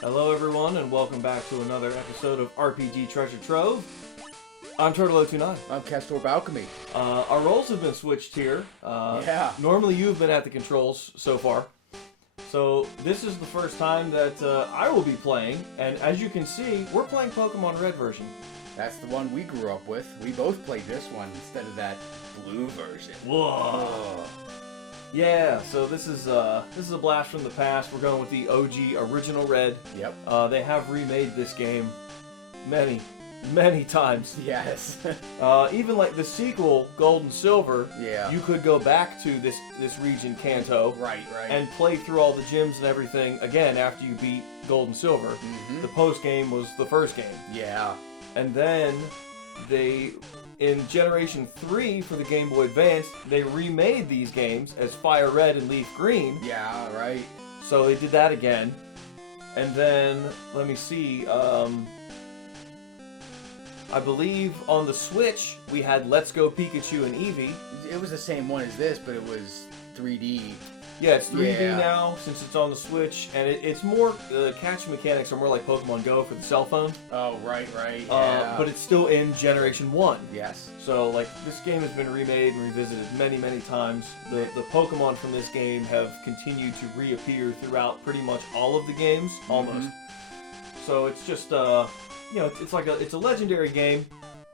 Hello everyone and welcome back to another episode of RPG Treasure Trove. I'm Turtle029. I'm Castor Alchemy. Our roles have been switched here. Yeah. Normally you've been at the controls so far. So this is the first time that I will be playing, and as you can see, we're playing Pokémon Red version. That's the one we grew up with. We both played this one instead of that blue version. Whoa. Yeah, so this is a blast from the past. We're going with the OG original Red. Yep. They have remade this game many times. Yes. Even like the sequel, Gold and Silver. Yeah. You could go back to this region, Kanto. Right. And play through all the gyms and everything again after you beat Gold and Silver. Mm-hmm. The post game was the first game. Yeah. And then in Generation 3 for the Game Boy Advance, they remade these games as Fire Red and Leaf Green. Yeah, right. So they did that again. And then, let me see, I believe on the Switch, we had Let's Go Pikachu and Eevee. It was the same one as this, but it was 3D. Yeah, it's 3D Yeah. now since it's on the Switch, and it's more, the catch mechanics are more like Pokemon Go for the cell phone. Oh, right. Yeah. But it's still in Generation 1. Yes. So, like, this game has been remade and revisited many times. The Pokemon from this game have continued to reappear throughout pretty much all of the games, almost. So it's just, it's a legendary game.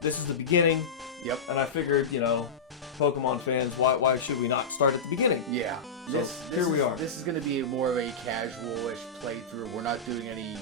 This is the beginning. Yep. And I figured, Pokemon fans, why should we not start at the beginning? Yeah. So here we are. This is going to be more of a casual-ish playthrough. We're not doing any,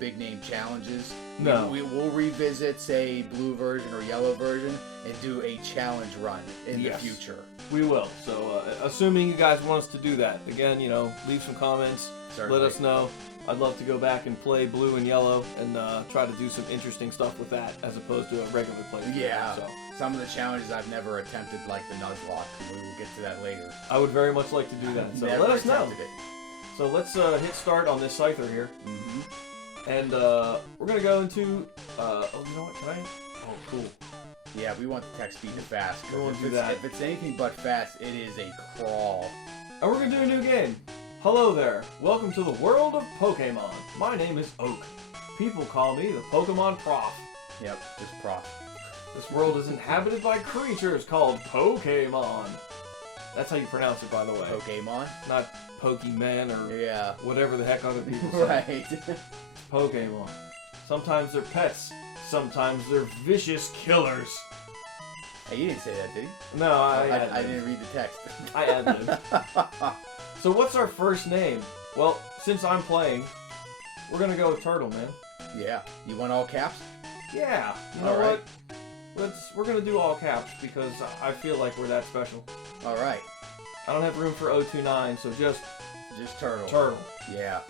big name challenges. No. We'll revisit, say, blue version or yellow version and do a challenge run in the future. We will. So, assuming you guys want us to do that, again, leave some comments. Certainly. Let us know. I'd love to go back and play blue and yellow and try to do some interesting stuff with that as opposed to a regular playthrough. Yeah. So some of the challenges I've never attempted, like the Nuzlocke. We will get to that later. I would very much like to do that. So Never let us know. attempted it. So let's hit start on this Scyther here. Mm-hmm. And we're going to go into... you know what? Can I... Oh, cool. Yeah, we want the text speed to fast. We won't do If that. it's anything but fast, it is a crawl. And we're going to do a new game. Hello there. Welcome to the world of Pokemon. My name is Oak. People call me the Pokemon Prof. Yep, just prof. This world is inhabited by creatures called Pokemon. That's how you pronounce it, by the way. Pokemon? Not Pokemon or Yeah. whatever the heck other people say. Right. Pokemon. Sometimes they're pets. Sometimes they're vicious killers. Hey, you didn't say that, did you? No, I didn't read the text. I ad-libbed. So what's our first name? Well, since I'm playing, we're gonna go with Turtle, man. Yeah. You want all caps? Yeah. You know All right. what? We're gonna do all caps because I feel like we're that special. All right. I don't have room for 029, so just Turtle. Turtle. Yeah.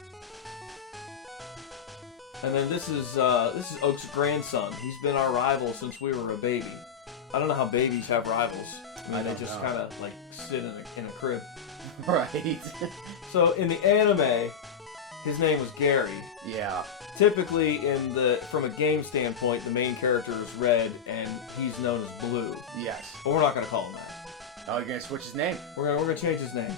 And then this is Oak's grandson. He's been our rival since we were a baby. I don't know how babies have rivals. I They don't just know. kind of like sit in a crib. Right. So in the anime, his name was Gary. Yeah. Typically, from a game standpoint, the main character is Red, and he's known as Blue. Yes. But we're not gonna call him that. Oh, you're gonna switch his name? We're gonna change his name.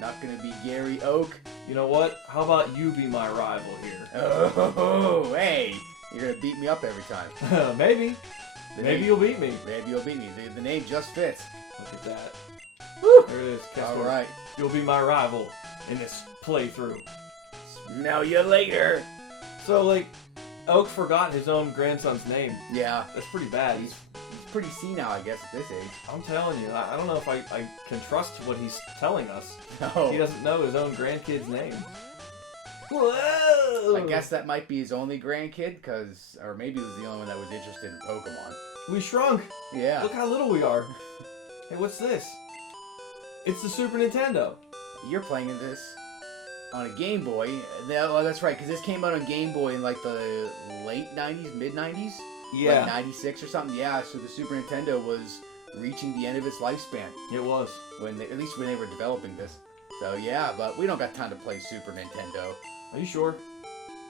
Not gonna be Gary Oak. You know what? How about you be my rival here? Oh, hey! You're gonna beat me up every time. Maybe. Maybe you'll beat me. Maybe you'll beat me. The name just fits. Look at that. Woo! There it is. All right. You'll be my rival in this playthrough. Smell you later. So, like, Oak forgot his own grandson's name. Yeah. That's pretty bad. He's pretty senile, I guess, at this age. I'm telling you, I don't know if I can trust what he's telling us. No. He doesn't know his own grandkid's name. Whoa! I guess that might be his only grandkid, or maybe he was the only one that was interested in Pokemon. We shrunk. Yeah. Look how little we are. Hey, what's this? It's the Super Nintendo. You're playing this on a Game Boy. No, that's right, because this came out on Game Boy in like the late 90s, mid 90s? Yeah. Like 96 or something? Yeah, so the Super Nintendo was reaching the end of its lifespan. It was. At least when they were developing this. So yeah, but we don't got time to play Super Nintendo. Are you sure?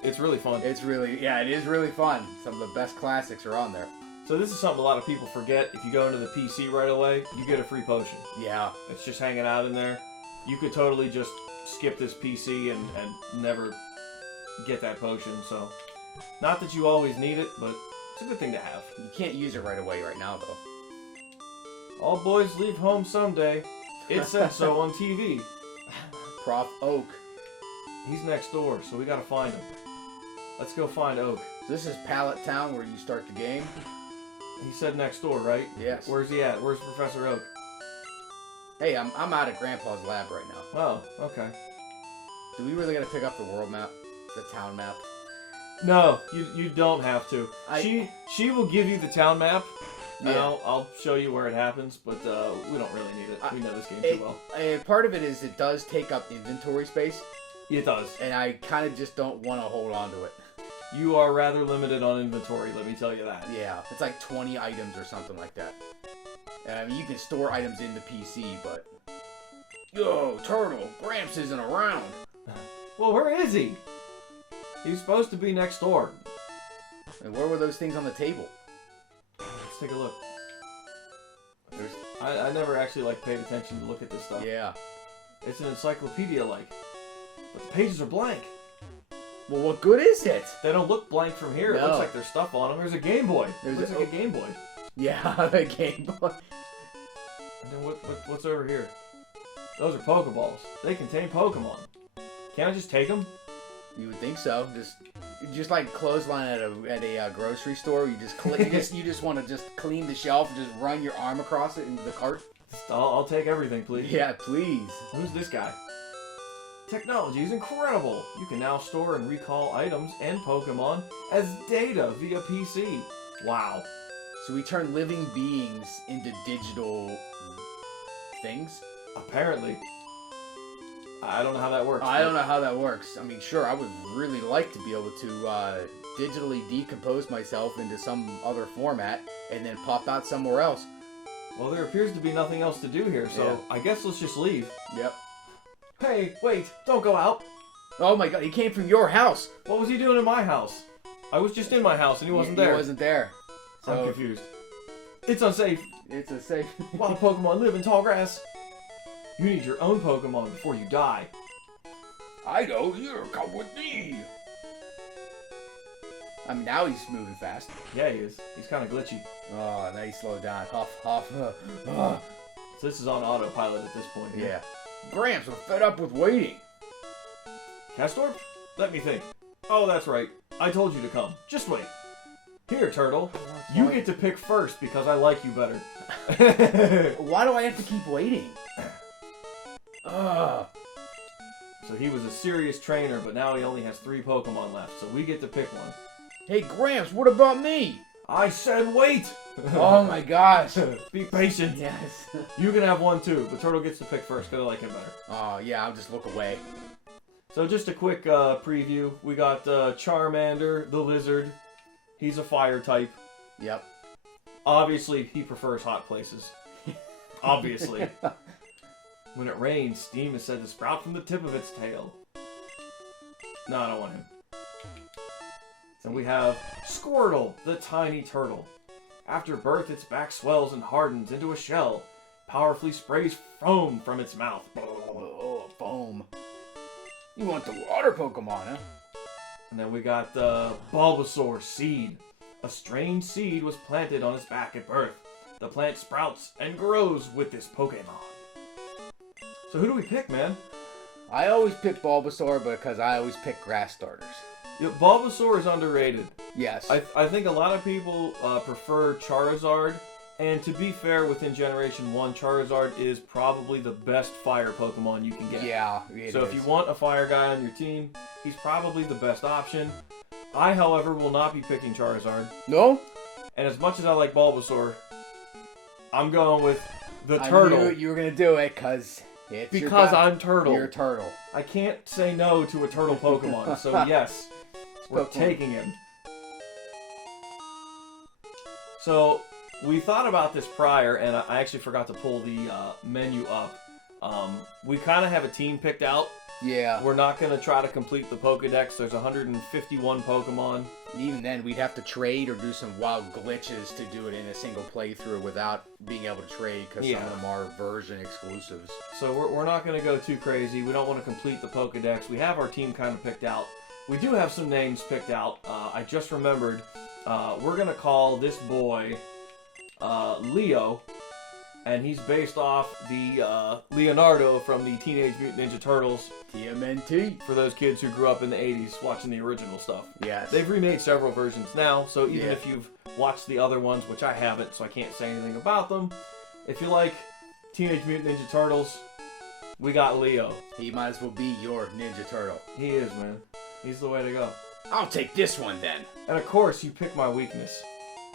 It's really fun. It is really fun. Some of the best classics are on there. So this is something a lot of people forget. If you go into the PC right away, you get a free potion. Yeah. It's just hanging out in there. You could totally just skip this PC and never get that potion. So, not that you always need it, but it's a good thing to have. You can't use it right away right now, though. All boys leave home someday. It said so on TV. Prof. Oak. He's next door, so we gotta find him. Let's go find Oak. So this is Pallet Town, where you start the game. He said next door, right? Yes. Where's he at? Where's Professor Oak? Hey, I'm out of Grandpa's lab right now. Oh, okay. Do we really gotta pick up the world map? The town map? No, you don't have to. She will give you the town map, and Yeah. I'll show you where it happens, but we don't really need it. We know this game too well. Part of it is it does take up inventory space, It does. and I kind of just don't want to hold on to it. You are rather limited on inventory, let me tell you that. Yeah, it's like 20 items or something like that. I mean, you can store items in the PC, but... Yo, Turtle, Gramps isn't around. Well, where is he? He's supposed to be next door. And where were those things on the table? Let's take a look. I never actually paid attention to look at this stuff. Yeah. It's an encyclopedia-like. But the pages are blank. Well, what good is it? They don't look blank from here. It No. looks like there's stuff on them. There's a Game Boy. It looks like a Game Boy. Yeah, the Game Boy. And then what's over here? Those are Pokeballs. They contain Pokemon. Can't I just take them? You would think so. Just like clothesline at a grocery store. You just want to just clean the shelf and just run your arm across it into the cart. I'll take everything, please. Yeah, please. Who's this guy? Technology is incredible. You can now store and recall items and Pokemon as data via PC. Wow. So we turn living beings into digital things? Apparently. I don't know how that works. I don't know how that works. I mean, sure, I would really like to be able to digitally decompose myself into some other format and then pop out somewhere else. Well, there appears to be nothing else to do here, so Yeah. I guess let's just leave. Yep. Hey, wait, don't go out. Oh my god, he came from your house. What was he doing in my house? I was just in my house and he wasn't there. He wasn't there. I'm So confused. It's unsafe. it's a safe... Wild Pokemon live in tall grass. You need your own Pokemon before you die. I know, you're come with me. I mean, now he's moving fast. Yeah, he is. He's kind of glitchy. Oh, now he slowed down. Huff, huff. So this is on autopilot at this point. Yeah. Gramps, we're fed up with waiting. Castor? Let me think. Oh, that's right. I told you to come. Just wait. Here, Turtle. You get to pick first because I like you better. Why do I have to keep waiting? Ugh. So he was a serious trainer, but now he only has 3 Pokemon left, so we get to pick one. Hey, Gramps, what about me? I said wait! Oh my gosh. Be patient. Yes. You can have one too, but Turtle gets to pick first because I like him better. Oh, yeah, I'll just look away. So just a quick preview. We got Charmander, the lizard. He's a fire type. Yep. Obviously, he prefers hot places. Obviously. When it rains, steam is said to sprout from the tip of its tail. No, I don't want him. Then we have Squirtle, the tiny turtle. After birth, its back swells and hardens into a shell. Powerfully sprays foam from its mouth. Oh, foam. You want the water Pokemon, huh? And then we got the Bulbasaur seed. A strange seed was planted on its back at birth. The plant sprouts and grows with this Pokemon. So who do we pick, man? I always pick Bulbasaur because I always pick grass starters. Yeah, Bulbasaur is underrated. Yes. I think a lot of people prefer Charizard. And to be fair, within Generation 1, Charizard is probably the best fire Pokemon you can get. Yeah, it So is. if you want a fire guy on your team, he's probably the best option. I, however, will not be picking Charizard. No? And as much as I like Bulbasaur, I'm going with the I Turtle. knew you were going to do it because it's your Because guy. I'm Turtle. You're a turtle. I can't say no to a Turtle Pokemon, so yes, we're Pokemon. taking him. So, we thought about this prior, and I actually forgot to pull the menu up. We kind of have a team picked out. Yeah. We're not going to try to complete the Pokedex. There's 151 Pokemon. Even then, we'd have to trade or do some wild glitches to do it in a single playthrough without being able to trade because some of them are version exclusives. So we're not going to go too crazy. We don't want to complete the Pokedex. We have our team kind of picked out. we do have some names picked out. I just remembered. We're going to call this boy Leo, and he's based off the Leonardo from the Teenage Mutant Ninja Turtles. TMNT. For those kids who grew up in the 80s watching the original stuff. Yes. They've remade several versions now, so even if you've watched the other ones, which I haven't, so I can't say anything about them, if you like Teenage Mutant Ninja Turtles, we got Leo. He might as well be your Ninja Turtle. He is, man. He's the way to go. I'll take this one then. And of course, you pick my weakness.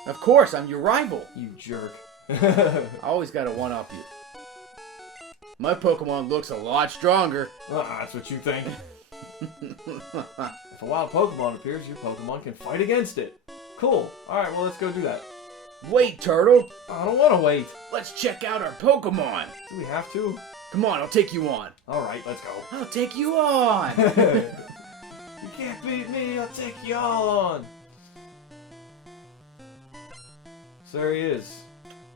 Of course, I'm your rival. You jerk. I always gotta one-up you. My Pokemon looks a lot stronger. That's what you think. If a wild Pokemon appears, your Pokemon can fight against it. Cool. Alright, well, let's go do that. Wait, Turtle. I don't want to wait. Let's check out our Pokemon. Do we have to? Come on, I'll take you on. Alright, let's go. I'll take you on. You can't beat me, I'll take you on. So there he is.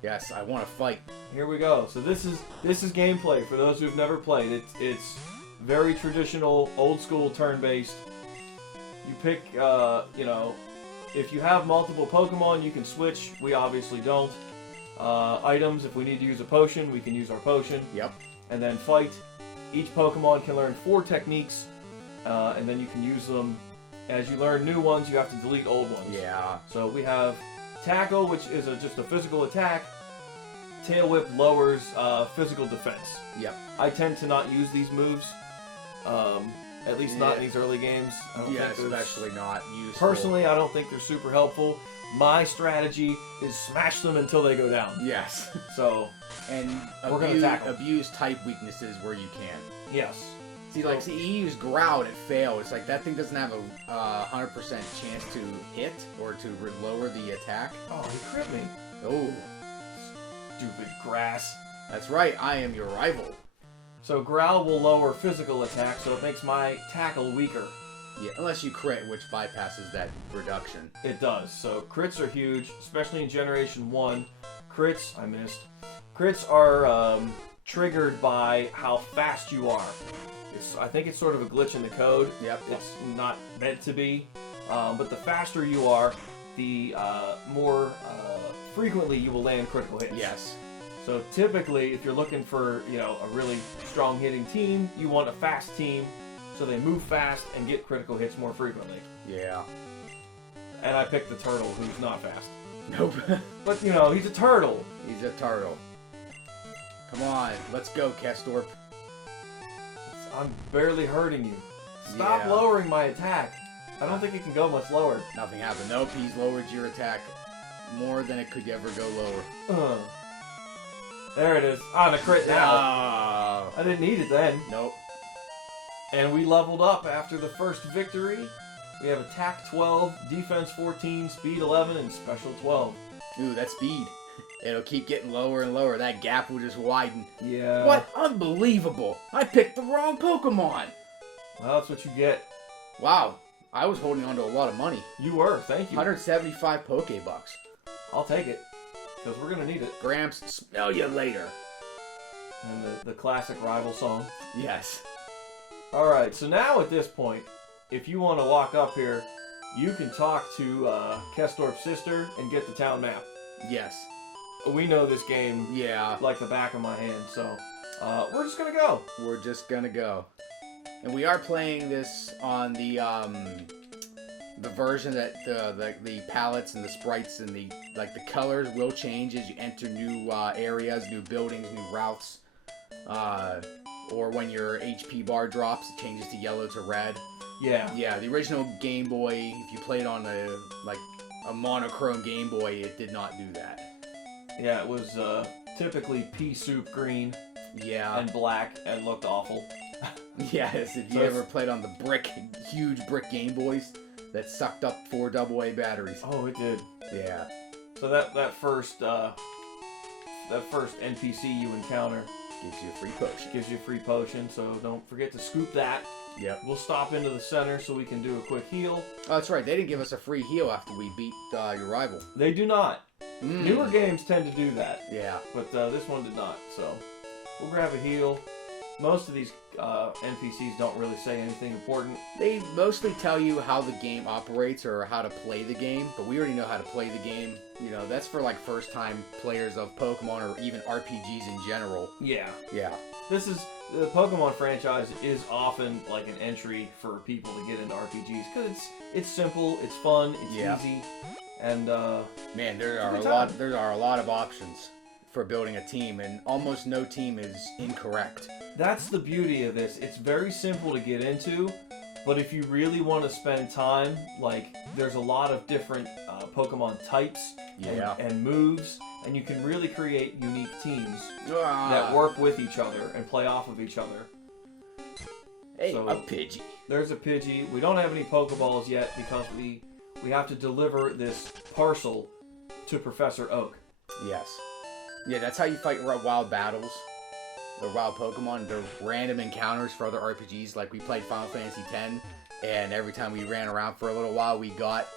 Yes, I want to fight. Here we go. So this is gameplay for those who've never played. It's very traditional, old school turn-based. You pick, if you have multiple Pokemon, you can switch. We obviously don't. Items, if we need to use a potion, we can use our potion. Yep. And then fight. Each Pokemon can learn 4 techniques, and then you can use them. As you learn new ones, you have to delete old ones. Yeah. So we have Tackle, which is just a physical attack. Tail Whip lowers physical defense. Yep. I tend to not use these moves, at least not in these early games. I don't think they're especially not useful. Personally, I don't think they're super helpful. My strategy is smash them until they go down. Yes. So, and we're gonna tackle. Abuse type weaknesses where you can. Yes. See, he used Growl and it failed. It's like that thing doesn't have a 100% chance to hit or to lower the attack. Oh, he crit me. Oh. Stupid grass. That's right, I am your rival. So Growl will lower physical attack, so it makes my tackle weaker. Yeah, unless you crit, which bypasses that reduction. It does. So crits are huge, especially in Generation 1. Crits, I missed. Crits are triggered by how fast you are. I think it's sort of a glitch in the code. Yep. It's not meant to be. But the faster you are, the more frequently you will land critical hits. Yes. So typically, if you're looking for a really strong hitting team, you want a fast team, so they move fast and get critical hits more frequently. Yeah. And I picked the turtle, who's not fast. Nope. But he's a turtle. He's a turtle. Come on, let's go, Kestorp. I'm barely hurting you. Stop lowering my attack. I don't think it can go much lower. Nothing happened. Nope, he's lowered your attack more than it could ever go lower. There it is. On a crit now. Oh. I didn't need it then. Nope. And we leveled up after the first victory. We have attack 12, defense 14, speed 11, and special 12. Ooh, that's speed. It'll keep getting lower and lower. That gap will just widen. Yeah. What? Unbelievable. I picked the wrong Pokemon. Well, that's what you get. Wow. I was holding on to a lot of money. You were. Thank you. 175 Pokebucks. I'll take it. Because we're going to need it. Gramps, smell you later. And the classic rival song. Yes. Alright, so now at this point, if you want to walk up here, you can talk to Kestorp's sister and get the town map. Yes. We know this game like the back of my hand, so we're just going to go. We're just going to go. And we are playing this on the version that the palettes and the sprites and the colors will change as you enter new areas, new buildings, new routes. Or when your HP bar drops, it changes to yellow to red. Yeah. Yeah, the original Game Boy, if you played on a monochrome Game Boy, it did not do that. Yeah, it was typically pea soup green and black and looked awful. Yes, if you ever played on the huge brick Game Boys that sucked up 4 AA batteries. Oh, it did. Yeah. So that first NPC you encounter gives you a free potion. Gives you a free potion, so don't forget to scoop that. Yep. We'll stop into the center so we can do a quick heal. Oh, that's right. They didn't give us a free heal after we beat your rival. They do not. Newer games tend to do that. Yeah. But this one did not, so we'll grab a heal. most of these NPCs don't really say anything important. They mostly tell you how the game operates or how to play the game, but we already know how to play the game. You know, that's for like first-time players of Pokemon or even RPGs in general. Yeah. Yeah. This is the Pokemon franchise is often like an entry for people to get into RPGs because it's simple, it's fun, it's easy, and man, there are a lot of options for building a team, and almost no team is incorrect. That's the beauty of this. It's very simple to get into, but if you really want to spend time, like there's a lot of different Pokemon types and moves, and you can really create unique teams that work with each other and play off of each other. Hey, so, a Pidgey. There's a Pidgey. We don't have any Pokeballs yet because we have to deliver this parcel to Professor Oak. Yes. Yeah, that's how you fight wild battles. The wild Pokemon, they're random encounters for other RPGs. Like we played Final Fantasy X, and every time we ran around for a little while, we got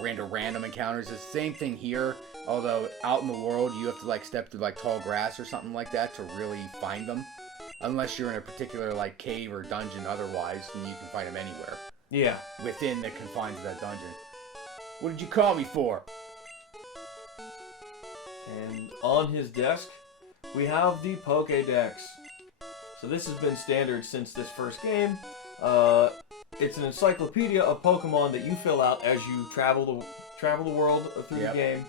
random encounters. It's the same thing here, although out in the world, you have to like step through like tall grass or something like that to really find them. Unless you're in a particular like cave or dungeon, otherwise, then you can find them anywhere. Yeah. Within the confines of that dungeon. What did you call me for? And on his desk, we have the Pokédex. So this has been standard since this first game. It's an encyclopedia of Pokemon that you fill out as you travel the world through the game.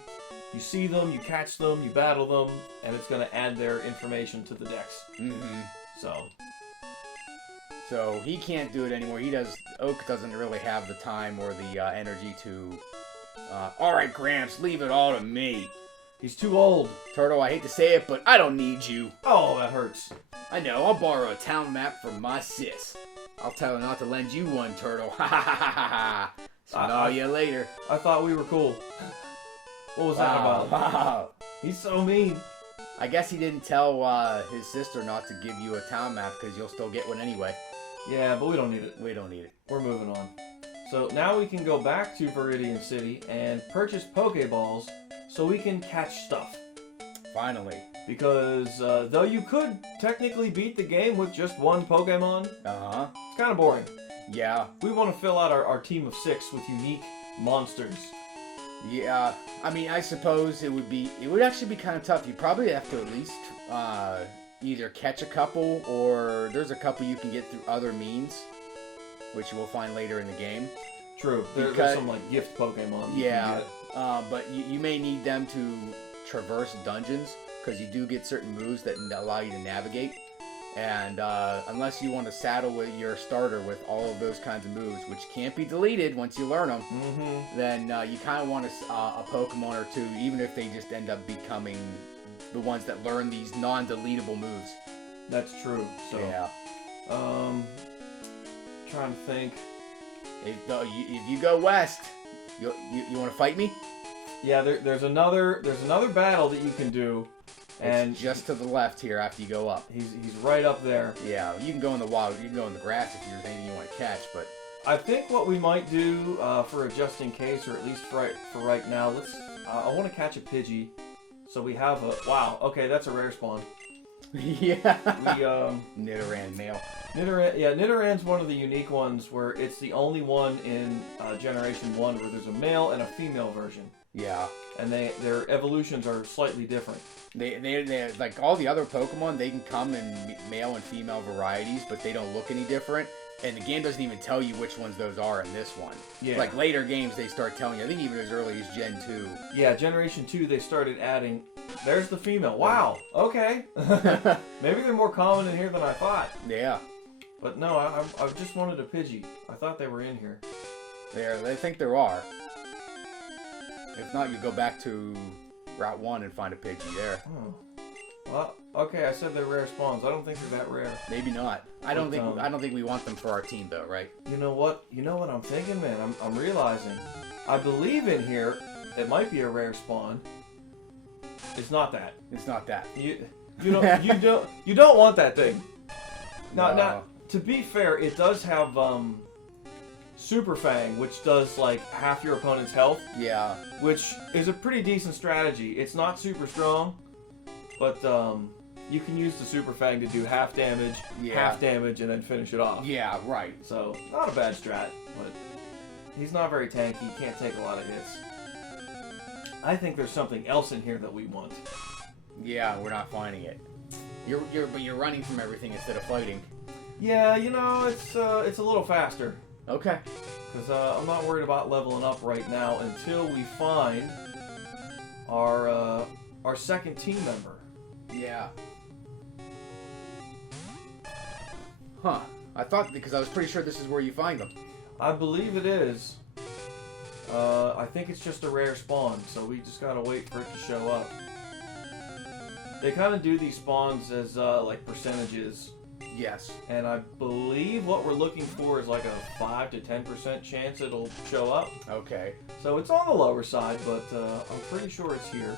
You see them, you catch them, you battle them, and it's going to add their information to the dex. Mm-hmm. So he can't do it anymore. Oak doesn't really have the time or the energy to... Alright, Gramps, leave it all to me. He's too old. Turtle, I hate to say it, but I don't need you. Oh, that hurts. I know, I'll borrow a town map from my sis. I'll tell her not to lend you one, Turtle. Ha ha ha ha ha. Smell you later. I thought we were cool. What was that about? Wow. He's so mean. I guess he didn't tell his sister not to give you a town map because you'll still get one anyway. Yeah, but we don't need it. We don't need it. We're moving on. So now we can go back to Viridian City and purchase Pokeballs so we can catch stuff. Finally. Because though you could technically beat the game with just one Pokemon, it's kind of boring. Yeah. We want to fill out our team of 6 with unique monsters. Yeah. I mean, I suppose it would actually be kind of tough. You probably have to at least either catch a couple, or there's a couple you can get through other means, which we'll find later in the game. True. There's some like gift Pokemon. Yeah. But you may need them to traverse dungeons, because you do get certain moves that allow you to navigate. And unless you want to saddle with your starter with all of those kinds of moves, which can't be deleted once you learn them, then you kind of want a Pokemon or two, even if they just end up becoming the ones that learn these non-deletable moves. That's true. So, yeah. Trying to think. If you go west, you want to fight me? Yeah, there's another battle that you can do, and it's just to the left here after you go up. He's right up there. Yeah, you can go in the wild, you can go in the grass if there's anything you want to catch, but I think what we might do for a just in case, or at least for right now, let's. I want to catch a Pidgey, so we have a. Wow. Okay, that's a rare spawn. Yeah. Nidoran male. Nidoran's one of the unique ones where it's the only one in Generation 1 where there's a male and a female version. Yeah. And their evolutions are slightly different. They like all the other Pokemon, they can come in male and female varieties, but they don't look any different. And the game doesn't even tell you which ones those are in this one. Yeah. Like later games, they start telling you. I think even as early as Gen 2. Yeah, Generation 2, they started adding. There's the female. Wow. Okay. Maybe they're more common in here than I thought. Yeah. But no, I just wanted a Pidgey. I thought they were in here. They think there are. If not, you go back to Route 1 and find a Pidgey there. Oh. Well, okay, I said they're rare spawns. I don't think they're that rare. Maybe not. I don't think we want them for our team though, right? You know what? I'm thinking, man. I'm realizing. I believe in here it might be a rare spawn. It's not that. It's not that. You don't want that thing. Now, to be fair, it does have Super Fang, which does like half your opponent's health. Yeah. Which is a pretty decent strategy. It's not super strong, but you can use the Super Fang to do half damage, and then finish it off. Yeah, right. So, not a bad strat, but he's not very tanky, he can't take a lot of hits. I think there's something else in here that we want. Yeah, we're not finding it. But you're running from everything instead of fighting. Yeah, you know, it's a little faster. Okay. Because I'm not worried about leveling up right now until we find our second team member. Yeah. Huh. I thought, because I was pretty sure this is where you find them. I believe it is. I think it's just a rare spawn, so we just gotta wait for it to show up. They kind of do these spawns as like percentages. Yes. And I believe what we're looking for is like a 5 to 10% chance it'll show up. Okay. So it's on the lower side, but I'm pretty sure it's here.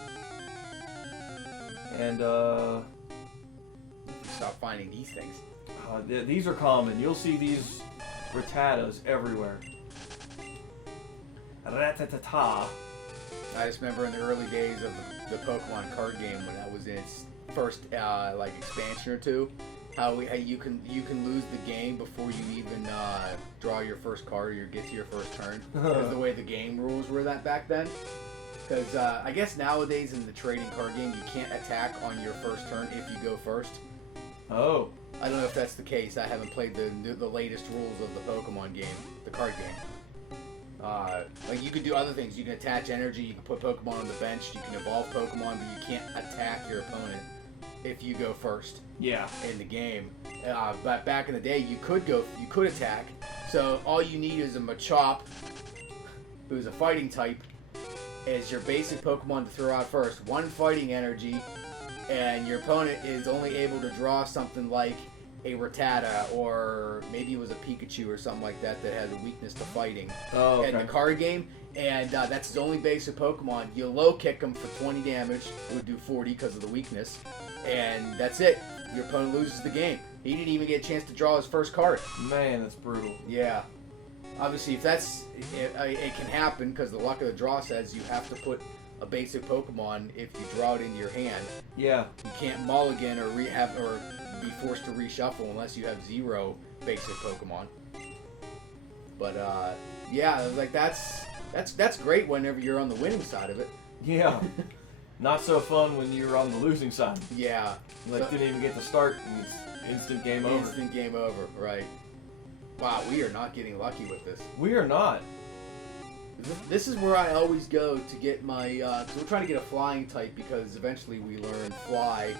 And stop finding these things. These are common. You'll see these Rattatas everywhere. Ratatata. I just remember in the early days of the Pokemon card game when that was in its first like expansion or two, how you can lose the game before you even draw your first card or get to your first turn, because the way the game rules were that back then. Because I guess nowadays in the trading card game you can't attack on your first turn if you go first. Oh. I don't know if that's the case. I haven't played the latest rules of the Pokemon game, the card game. Like you could do other things. You can attach energy. You can put Pokemon on the bench. You can evolve Pokemon, but you can't attack your opponent if you go first. Yeah. In the game, but back in the day, you could attack. So all you need is a Machop, who's a fighting type, as your basic Pokemon to throw out first. One fighting energy, and your opponent is only able to draw something like a Rattata, or maybe it was a Pikachu or something like that that had a weakness to fighting in the card game, and that's his only basic Pokemon. You low kick him for 20 damage, it would do 40 because of the weakness, and that's it. Your opponent loses the game. He didn't even get a chance to draw his first card. Man, that's brutal. Yeah. Obviously, if it can happen because the luck of the draw says you have to put a basic Pokemon if you draw it into your hand. Yeah. You can't mulligan or be forced to reshuffle unless you have 0 basic Pokemon. But yeah, like that's great whenever you're on the winning side of it. Yeah. Not so fun when you're on the losing side. Yeah. Like didn't even get to start and it's instant game over. Instant game over, right. Wow, we are not getting lucky with this. We are not. This is where I always go to get my, cause we're trying to get a flying type because eventually we learn fly,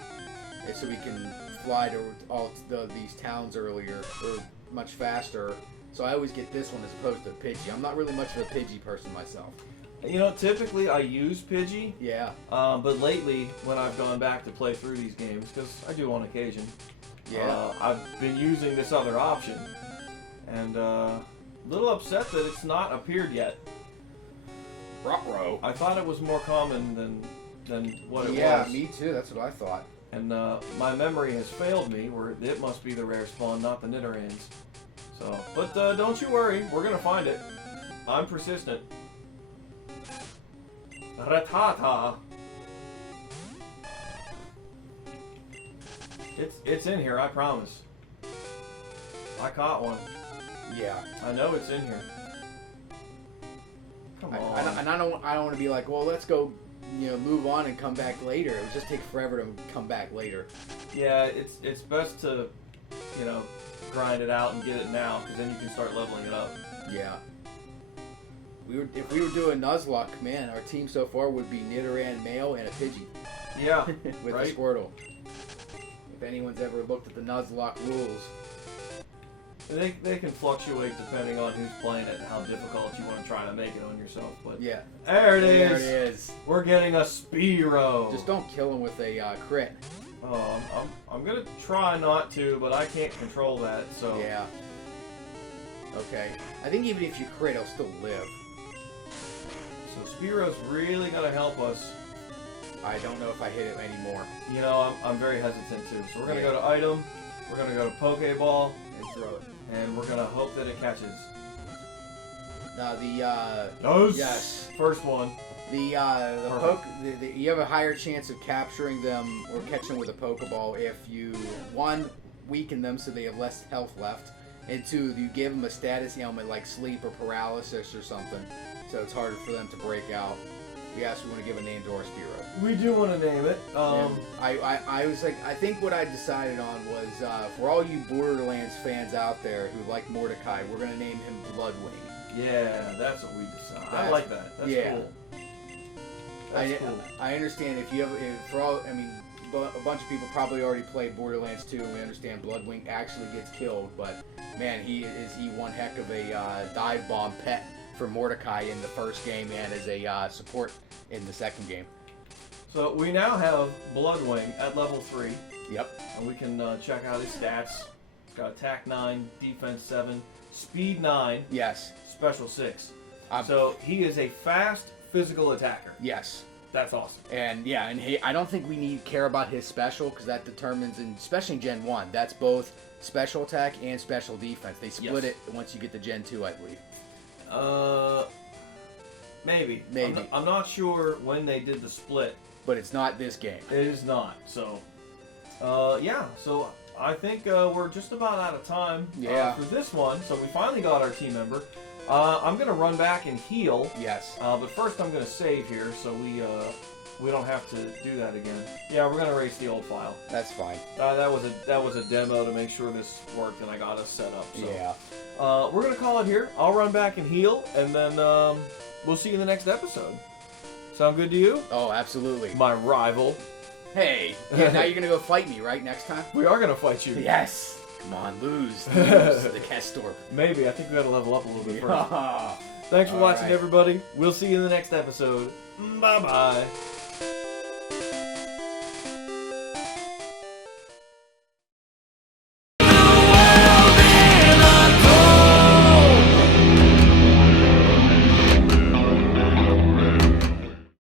so we can fly to all these towns earlier, or much faster. So I always get this one as opposed to Pidgey. I'm not really much of a Pidgey person myself. You know, typically I use Pidgey. Yeah. But lately, when I've gone back to play through these games, because I do on occasion, I've been using this other option. And a little upset that it's not appeared yet. Ruh-roh. I thought it was more common than what it was. Yeah, me too. That's what I thought. And my memory has failed me, where it must be the rare spawn, not the Nidorans. So, but don't you worry, we're gonna find it. I'm persistent. Rattata. It's in here, I promise. I caught one. Yeah. I know it's in here. Come on. I don't want to be like, well, let's go, move on and come back later. It would just take forever to come back later. Yeah, it's best to, grind it out and get it now, because then you can start leveling it up. Yeah. If we were doing Nuzlocke, man, our team so far would be Nidoran male and a Pidgey. Yeah. With a Squirtle. If anyone's ever looked at the Nuzlocke rules. They can fluctuate depending on who's playing it and how difficult you want to try to make it on yourself. But yeah, there it is. There it is. We're getting a Spearow. Just don't kill him with a crit. Oh, I'm gonna try not to, but I can't control that. So yeah. Okay. I think even if you crit, he'll still live. So Spearow's really gonna help us. I don't know if I hit it anymore. I'm very hesitant too. So we're gonna go to item. We're gonna go to Pokeball and throw it. And we're gonna hope that it catches. Now yes. First one. You have a higher chance of capturing them or catching them with a Pokeball if you, 1, weaken them so they have less health left, and 2, you give them a status ailment like sleep or paralysis or something, so it's harder for them to break out. We asked if we want to give a name to our Spearow. We do want to name it. I was like, I think what I decided on was, for all you Borderlands fans out there who like Mordecai, we're going to name him Bloodwing. Yeah, that's what we decided. I like that. That's cool. That's cool. I understand if you have, a bunch of people probably already played Borderlands 2, and we understand Bloodwing actually gets killed, but man, he one heck of a dive bomb pet for Mordecai in the first game and as a support in the second game. So we now have Bloodwing at level 3. Yep. And we can check out his stats. He's got attack 9, defense 7, speed 9. Yes. Special 6. So he is a fast physical attacker. Yes. That's awesome. And yeah, and I don't think we care about his special because that determines, especially in Gen 1, that's both special attack and special defense. They split it once you get to Gen 2, I believe. Maybe. Maybe. I'm not sure when they did the split. But it's not this game. It is not. So, yeah. So I think we're just about out of time for this one. So we finally got our team member. I'm going to run back and heal. Yes. But first I'm going to save here so we don't have to do that again. Yeah, we're going to erase the old file. That's fine. That was a demo to make sure this worked and I got us set up. So. Yeah. We're going to call it here. I'll run back and heal, and then we'll see you in the next episode. Sound good to you? Oh, absolutely. My rival. Hey, yeah, now you're going to go fight me, right, next time? We are going to fight you. Yes. Come on, lose the Kestorp. Maybe. I think we got to level up a little bit first. Thanks for watching, everybody. We'll see you in the next episode. Bye-bye.